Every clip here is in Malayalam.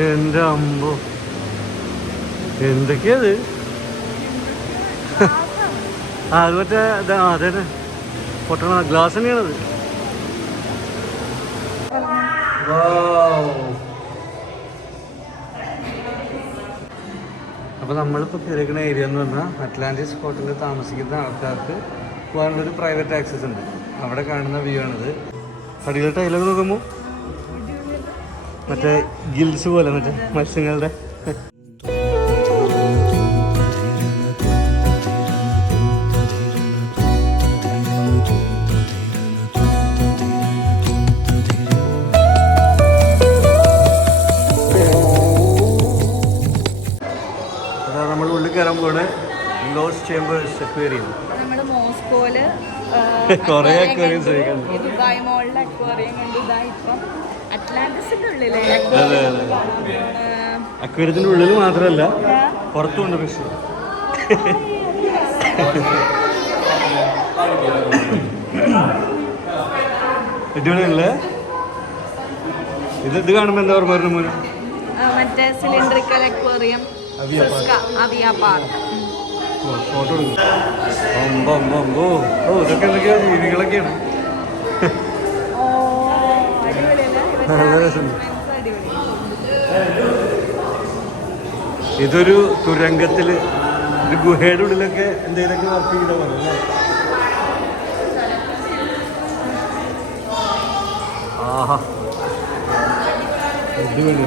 എന്റെ അമ്പോ, എന്തൊക്കെയത്? അത് മറ്റേ അതെ പൊട്ടണ ഗ്ലാസ് തന്നെയാണത്. അപ്പോൾ നമ്മളിപ്പോൾ കയറിയിരിക്കുന്ന ഏരിയ എന്ന് പറഞ്ഞാൽ അറ്റ്ലാന്റിസ് ഹോട്ടലിൽ താമസിക്കുന്ന ആൾക്കാർക്ക് പോകാനുള്ളൊരു പ്രൈവറ്റ് ആക്സസ് ഉണ്ട്. അവിടെ കാണുന്ന വ്യൂ ആണിത്. അടിയിലെ ടൈലൊക്കെ നോക്കുമ്പോൾ മറ്റേ ഗിൽസ് പോലെ മറ്റേ മത്സ്യങ്ങളുടെ. നമ്മൾ ഉള്ളിൽ കയറാൻ പോണ് ലോസ് ചേമ്പേഴ്സ് അക്വേറിയം. നമ്മുടെ മോസ്കോയില് കുറേ അക്വേറിയംസ് ദുബായ് മോളിലെ അക്വേറിയം കണ്ടു. ഇപ്പം അറ്റ്ലാന്റിസിന്റെ ഉള്ളിലെ അക്വേറിയത്തിന്റെ ഉള്ളിൽ മാത്രമല്ല പുറത്തുണ്ട് ഫിഷ്. അടിപൊളിയല്ലേ? ഇത് കാണുമ്പോ എന്താ ഓർമ്മ വരുന്ന മോനെ? മറ്റേ സിലിണ്ടറിക്കൽ അക്വേറിയം ഫോട്ടോ എടുക്കും. ഇതൊക്കെ എന്തൊക്കെയാ ജീവികളൊക്കെയാണ്. നല്ല രസമുണ്ട്. ഇതൊരു തുരങ്കത്തില് ഒരു ഗുഹയുടെ ഉള്ളിലൊക്കെ എന്തെങ്കിലുമൊക്കെ വർക്ക് ചെയ്ത പോലെ അല്ലേ? ആഹാ, അടിപൊളി.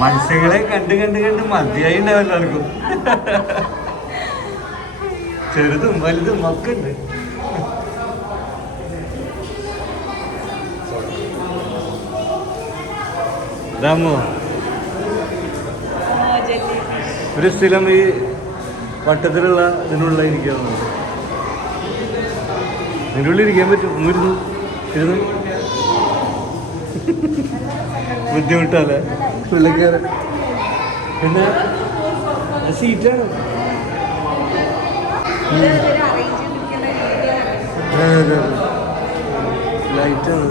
മത്സ്യങ്ങളെ കണ്ട് കണ്ട് കണ്ട് മതിയായി ഉണ്ടാവും എല്ലാവർക്കും. ചെറുതും വലുതും ഒക്കെ ഉണ്ട്. രാമോ, ഒരു സ്ഥലം ഈ വട്ടത്തിലുള്ള ഇതിനുള്ള ഇരിക്കാവുന്ന ഇതിൻ്റെ ഉള്ളിൽ ഇരിക്കാൻ പറ്റും. ഒന്നിരുന്നു ഇരുന്ന് ബുദ്ധിമുട്ടല്ലേ പിള്ളേക്കാരൻ? പിന്നെ സീറ്റാണ്. ലൈറ്റാണ്.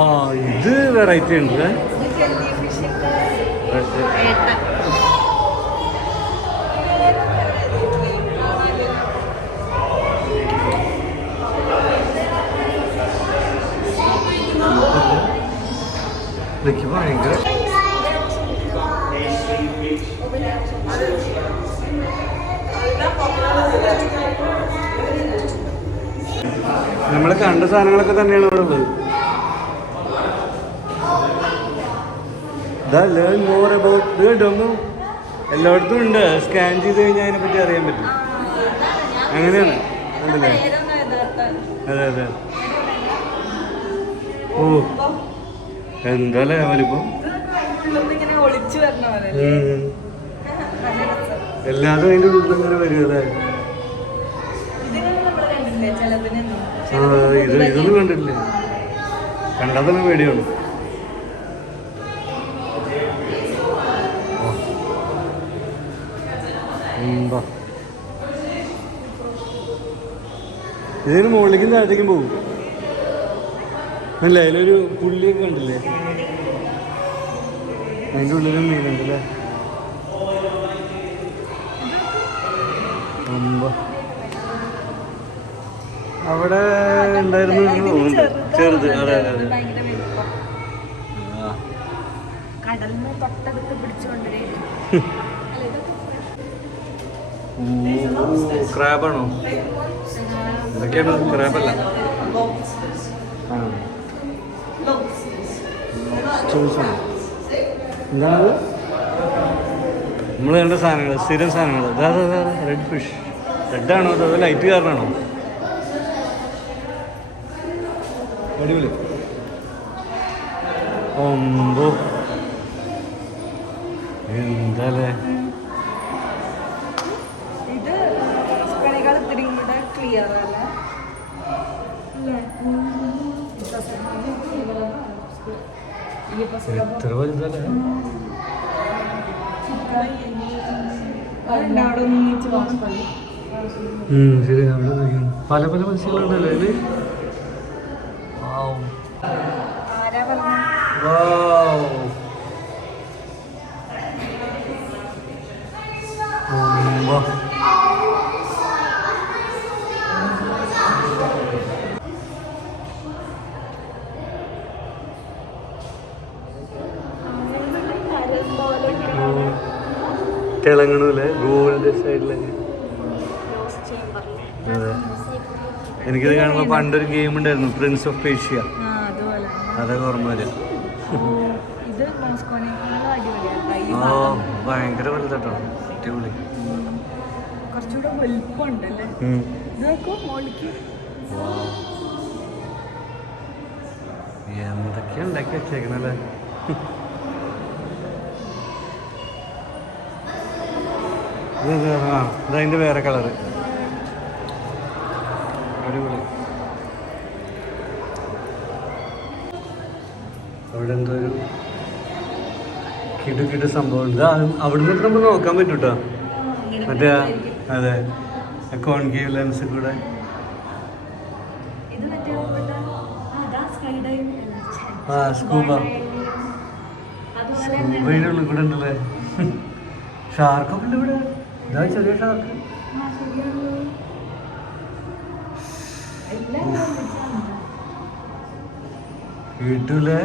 ആ, ഇത് വെറൈറ്റി ഉണ്ട്. ഭയങ്കര നമ്മൾ കണ്ട സാധനങ്ങളൊക്കെ തന്നെയാണ് ഇവിടെ ഉള്ളത്. ലേൺ മോർ അബൌട്ട് കേട്ടൊന്നും എല്ലായിടത്തും ഉണ്ട്. സ്കാൻ ചെയ്ത് കഴിഞ്ഞാൽ അതിനെ പറ്റി അറിയാൻ പറ്റും. അങ്ങനെയാണ് ഉണ്ടല്ലേ? അതെ അതെ. ഓ, എന്താ ലെവലിപ്പം. എല്ലാതും അതിൻ്റെ ഉള്ളിൽ ഇങ്ങനെ വരും അല്ലേ? ഇതൊന്നും കണ്ടിട്ടില്ലേ? കണ്ടാൽ തന്നെ പേടിയാണ്. എന്താ ഇതിന് മുകളിലേക്കും താഴത്തേക്കും പോകും അല്ലേ? അതിലൊരു പുള്ളിയൊക്കെ കണ്ടില്ലേ? അതിൻ്റെ ഉള്ളിലും മീനുണ്ട് അല്ലേ? അവിടെ ഉണ്ടായിരുന്നു ചെറുത്. അതെ അതെ അതെ. ക്രാബാണോ? ഇതൊക്കെയാണ് ക്രാബല്ല. എന്താണത്? നമ്മൾ കണ്ട സാധനങ്ങൾ, സ്ഥിരം സാധനങ്ങൾ. അതെ അതെ അതെ. Red fish. റെഡാണോ അതോ ലൈറ്റ് കാരണമാണോ? അടിപൊളി. ഒമ്പോ എന്താല്ലേ? എത്ര വലുതല്ലേ? അവിടെ ഒന്നിച്ച് ശരി അവിടെ നോക്കിയാണ് പല പല മത്സ്യങ്ങളുണ്ടല്ലോ അതില് ആരാ പറഞ്ഞു തിളങ്ങണല്ലേ ഗോൾഡ് സൈഡിലൊക്കെ. അതെ എനിക്കിത് കാണുമ്പോൾ പണ്ടൊരു ഗെയിം ഉണ്ടായിരുന്നു പ്രിൻസ് ഓഫ് പേർഷ്യ, അതൊക്കെ ഓർമ്മ വരിക. ഓ ഭയങ്കര വലുതാട്ടോ, അടിപൊളി. കുറച്ചുകൂടെ വലുപ്പമുണ്ടല്ലേ എന്തൊക്കെയാ ഉണ്ടാക്കി വെച്ചേക്കണല്ലേ. ഇതതിൻ്റെ വേറെ കളറ്, അടിപൊളി. അവിടെ എന്തോ ഒരു കിടു സംഭവം ഉണ്ട്. അവിടെ നിന്ന് നമുക്ക് നോക്കാൻ പറ്റും കേട്ടോ, മറ്റേ അതെ കോൺകേവ് ലെൻസ് കൂടെ. ആ സ്കൂബ സ്കൂബയുടെ ഉള്ളിൽ കൂടെ ഉണ്ടല്ലേ. ഷാർക്കൊക്കെ ഉണ്ട് ഇവിടെ, ഇതാ ചെറിയ ഷാർക്ക്. വീട്ടിലെ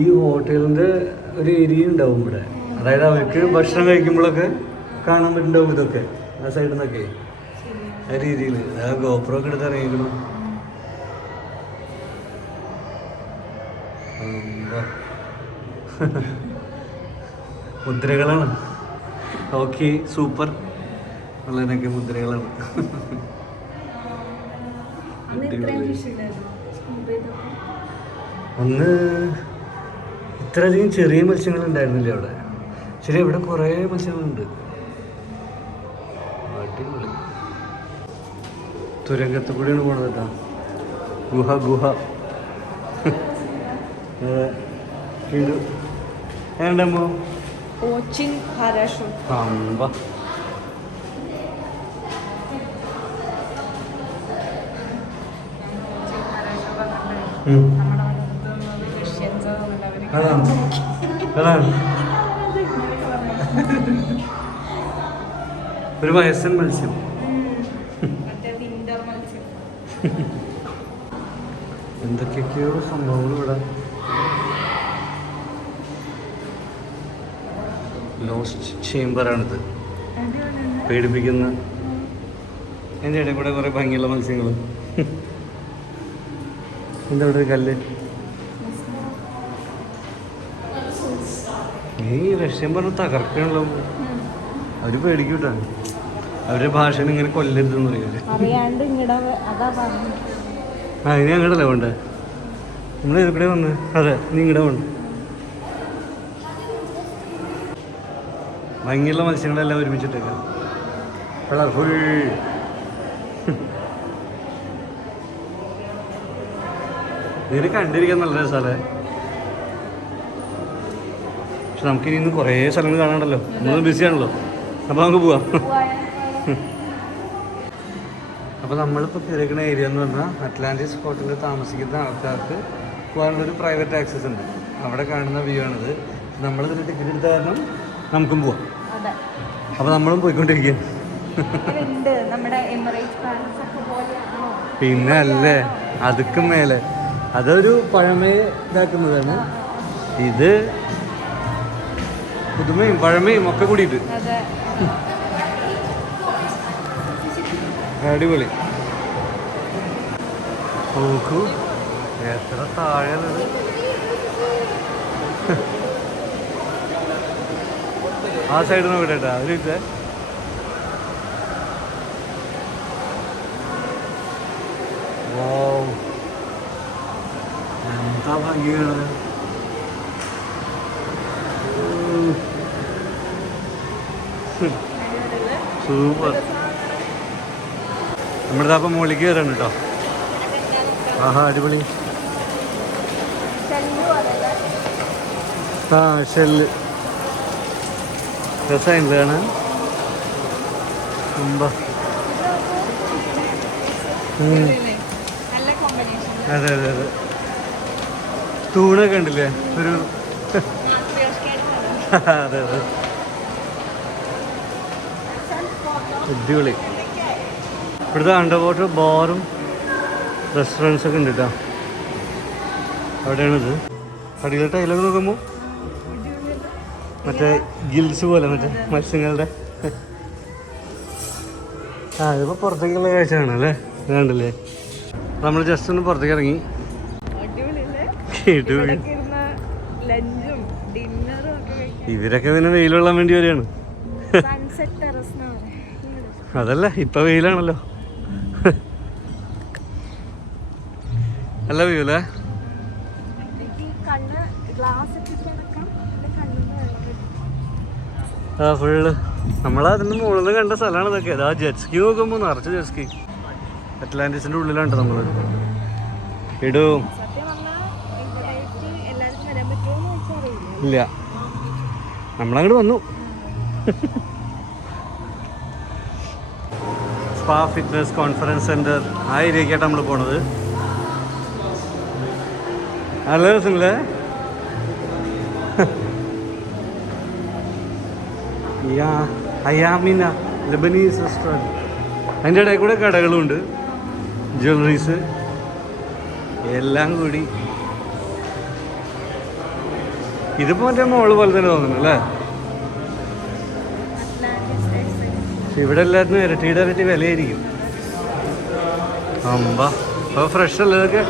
ഈ ഹോട്ടലിൻ്റെ ഒരു ഏരിയ ഉണ്ടാവും ഇവിടെ, അതായത് അവർക്ക് ഭക്ഷണം കഴിക്കുമ്പോഴൊക്കെ കാണാൻ പറ്റുന്നുണ്ടാവും ഇതൊക്കെ ആ സൈഡിൽ നിന്നൊക്കെ ആ രീതിയിൽ. ആ ഗോപ്രോ ഒക്കെ എടുത്ത് ഇറങ്ങിക്കണം. മുദ്രകളാണ്. Okay super ഉള്ളതിനൊക്കെ മുദ്രകളാണ്. അന്ന് ഇത്രയധികം ചെറിയ മത്സ്യങ്ങൾ ഉണ്ടായിരുന്നില്ല അവിടെ. ശരി, ഇവിടെ കുറേ മത്സ്യങ്ങളുണ്ട്. അടിപൊളി. തുരങ്കത്ത് കൂടിയാണ് പോണത് കേട്ടോ. ഗുഹ ഏണ്ടമ്മോ കോച്ചിങ് പാരാഷൂട്ട്. ഒരു വയസ്സൻ മത്സ്യം. എന്തൊക്കെയൊക്കെയോ സംഭവങ്ങൾ ഇവിടെ. ലോസ്റ്റ് ചേംബറാണിത്, പേടിപ്പിക്കുന്ന. എൻ്റെ ഇടയിൽ കൂടെ കുറേ ഭംഗിയുള്ള മത്സ്യങ്ങൾ. എന്താ ഇവിടെ ഒരു കല്ല്? ഈ റഷ്യൻ പറഞ്ഞ തകർക്കാണല്ലോ. അവര് പേടിക്കൂട്ടാ, അവരുടെ ഭാഷ ഇങ്ങനെ കൊല്ലരുതെന്ന് പറയുന്നത്. ആ ഇനി അങ്ങോട്ടല്ലേ വേണ്ടേ, നമ്മൾ ഇതിൽക്കൂടെ വന്ന്. അതെ നീ ഇങ്ങടെ വേണ്ട. ഭംഗിയുള്ള മത്സ്യങ്ങളെല്ലാം ഒരുമിച്ചിട്ടേക്കാം, കളർഫുൾ. ഇതിന് കണ്ടിരിക്കാൻ നല്ല രസമല്ലേ. പക്ഷെ നമുക്കിനി ഇന്ന് കുറേ സ്ഥലങ്ങൾ കാണാണ്ടല്ലോ, നമ്മൾ ബിസിയാണല്ലോ. അപ്പോൾ നമുക്ക് പോവാം. അപ്പോൾ നമ്മളിപ്പോൾ കയറിക്കുന്ന ഏരിയ എന്ന് പറഞ്ഞാൽ അറ്റ്ലാന്റിസ് ഹോട്ടലിൽ താമസിക്കുന്ന ആൾക്കാർക്ക് പോകാനുള്ളൊരു പ്രൈവറ്റ് ആക്സസ് ഉണ്ട്. അവിടെ കാണുന്ന വ്യൂ ആണിത്. നമ്മളിതിന് ടിക്കറ്റ് എടുത്ത കാരണം നമുക്കും പോവാം. അപ്പോൾ നമ്മളും പോയിക്കൊണ്ടിരിക്കുകയാണ്. പിന്നെ അല്ലേ, അതുക്കും മേലെ അതൊരു പഴമയെ ഇതാക്കുന്നതാണ്. ഇത് പുതുമയും പഴമയും ഒക്കെ കൂടിയിട്ട് അടിപൊളി. നോക്കൂ എത്ര താഴെയുള്ളത്. ആ സൈഡിൽ നിന്ന് വിടട്ടാ ഒരു ഇതേ. എന്താ ഭംഗിയാണ്. സൂപ്പർ. നമ്മുടെ അപ്പം മുകളിലേക്ക് കയറാണ് കേട്ടോ. ആഹാ അടിപൊളി. ചെല്ലു അതല്ല ആ ഷെല്ല് രസമായില്ലേ കാണാൻ? നല്ല കോമ്പിനേഷൻ. അതെ അതെ അതെ. തൂണൊക്കെ ഉണ്ടല്ലേ ഒരു അതെ അതെ അടിപൊളി. ഇവിടുത്തെ അണ്ടർ വാട്ടർ ബാറും റെസ്റ്റോറൻറ്റ്സ് ഒക്കെ ഉണ്ട് കേട്ടോ. അവിടെയാണിത്. അടിയിലെ ടൈലൊക്കെ നോക്കുമ്പോൾ മറ്റേ ഗിൽസ് പോലെ മറ്റേ മത്സ്യങ്ങളുടെ ആ ഇതിപ്പോൾ പുറത്തേക്കുള്ള കാഴ്ചയാണ് അല്ലേ? കണ്ടില്ലേ? നമ്മൾ ജസ്റ്റ് ഒന്ന് പുറത്തേക്ക് ഇറങ്ങി. ലഞ്ചും ഡിന്നറും ഒക്കെ ഇവരൊക്കെ പിന്നെ വെയിൽ കൊള്ളാൻ വേണ്ടി വരികയാണ്. സൺസെറ്റ് ടെറസ് അതല്ല ഇപ്പൊ വെയിലാണല്ലോ. നല്ല വ്യൂ അല്ലേ? ആ ഫുള്ള് നമ്മളതിൻ്റെ മുകളിൽ നിന്ന് കണ്ട സ്ഥലമാണ് ഇതൊക്കെ. അതാ ജെറ്റ്സ്കി നോക്കുമ്പോൾ നിറച്ച് ജെറ്റ്സ്കി. അറ്റ്ലാന്റിസിന്റെ ഉള്ളിലാണ് നമ്മൾ. ഇടും ഇല്ല, നമ്മളങ്ങോട്ട് വന്നു. സ്പാ ഫിറ്റ്നസ് കോൺഫറൻസ് സെന്റർ ആ ഏരിയക്കായിട്ടാണ് നമ്മൾ പോണത്. നല്ല രസമില്ലേ? അയാമിന ലബനീസ് റെസ്റ്റോറൻറ്റ്. അതിൻ്റെ ഇടയിൽ കൂടെ കടകളുണ്ട്, ജ്വല്ലറീസ് എല്ലാം കൂടി. ഇതിപ്പോൾ മറ്റേ മോള് പോലെ തന്നെ തോന്നുന്നു അല്ലേ? ഇവിടെ എല്ലാത്തിനും ഇരട്ടി വിലയായിരിക്കും. അമ്പ അപ്പോൾ ഫ്രഷ് അല്ലേ ഇതൊക്കെ?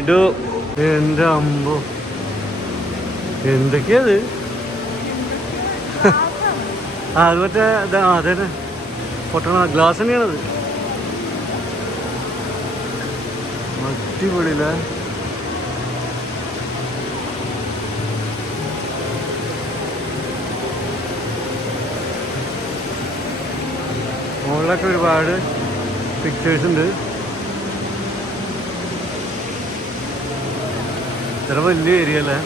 ഇടൂ എൻ്റെ അമ്പോ എന്തൊക്കെയത്? ആ അത് മറ്റേ അതെ പൊട്ടണ ഗ്ലാസ് തന്നെയാണത്. അടിപൊളിയില്ലേ? മുകളിലൊക്കെ ഒരുപാട് പിക്ചേഴ്സ് ഉണ്ട്. ഇത്ര വലിയ ഏരിയ അല്ലേ?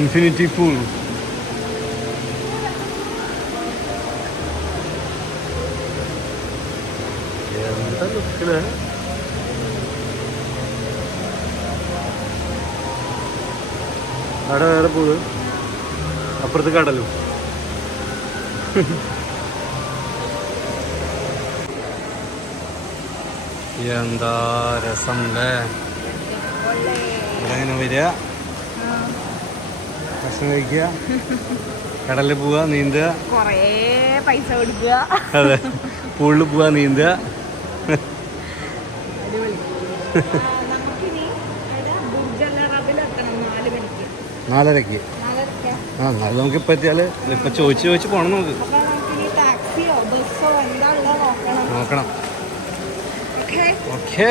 Infinity pool. എന്താ ലുക്കില്? അവിടെ വേറെ പൂള്, അപ്പുറത്ത് കടലും. എന്താ രസം അല്ലേ? ഇവിടെ ഇങ്ങനെ വരിക, ഭക്ഷണം കഴിക്കുക, കടലിൽ പോവുക, നീന്തുക, കുറേ പൈസ കൊടുക്കുക. അതെ, പൂളിൽ പോവുക, നീന്തുക. നമുക്കിനി ബുർജ്-അൽ-അറബിൽ എത്തണം 4 മണിക്ക്. 4:30. ആ എന്നാലും നമുക്ക് ഇപ്പം എത്തിയാൽ ഇപ്പം ചോദിച്ച് പോകണം. നമുക്ക് ടാക്സിയോ ബസ്സോ എന്താ ഉള്ളത് നോക്കണം. ഓക്കെ.